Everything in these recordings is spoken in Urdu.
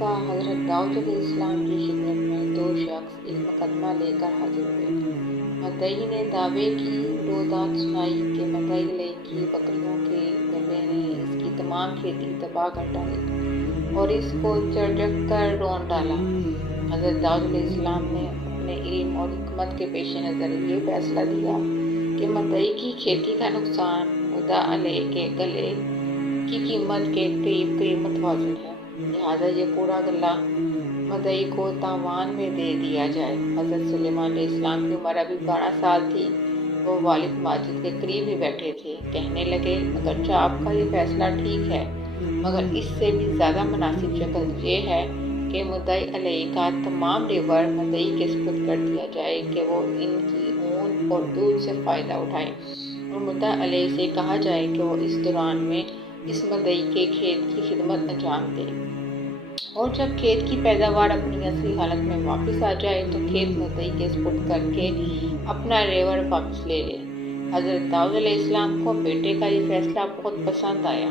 مرتبہ حضرت داؤد علیہ السلام کی خدمت میں دو شخص ایک مقدمہ لے کر حاضر ہوئے۔ مدعی نے دعوے کی روایت سنائی کہ مدعی علیہ کی بکریوں کے گلے نے اس کی تمام کھیتی تباہ کر ڈالی اور اس کو جھڑک کر رون ڈالا۔ حضرت داؤد علیہ السلام نے اپنے علم اور حکمت کے پیش نظر یہ فیصلہ دیا کہ مدعی کی کھیتی کا نقصان مدعا علیہ کے گلے کی قیمت کے قریب متوازن ہے، لہٰذا یہ پورا گلہ مدعی کو تاوان میں دے دیا جائے۔ حضرت سلیمان علیہ السلام کی عمر ابھی 12 سال تھی۔ وہ والد ماجد کے قریب ہی بیٹھے تھے۔ کہنے لگے، اگرچہ آپ کا یہ فیصلہ ٹھیک ہے، مگر اس سے بھی زیادہ مناسب شکل یہ ہے کہ مدعی علیہ کا تمام لیور مدعی کے سپرد کر دیا جائے کہ وہ ان کی اون اور دودھ سے فائدہ اٹھائے، اور مدعا علیہ سے کہا جائے کہ وہ اس دوران میں اس مدعی کے کھیت کی خدمت انجام دے، اور جب کھیت کی پیداوار اپنی اصلی حالت میں واپس آ جائے تو کھیت مدعی کے سپرد کر کے اپنا لیور واپس لے لے۔ حضرت داؤد علیہ السلام کو بیٹے کا یہ فیصلہ بہت پسند آیا۔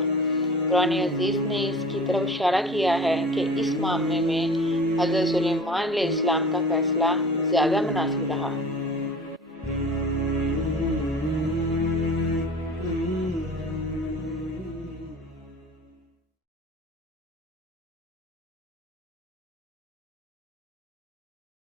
قرآن عزیز نے اس کی طرف اشارہ کیا ہے کہ اس معاملے میں حضرت سلیمان علیہ السلام کا فیصلہ زیادہ مناسب رہا۔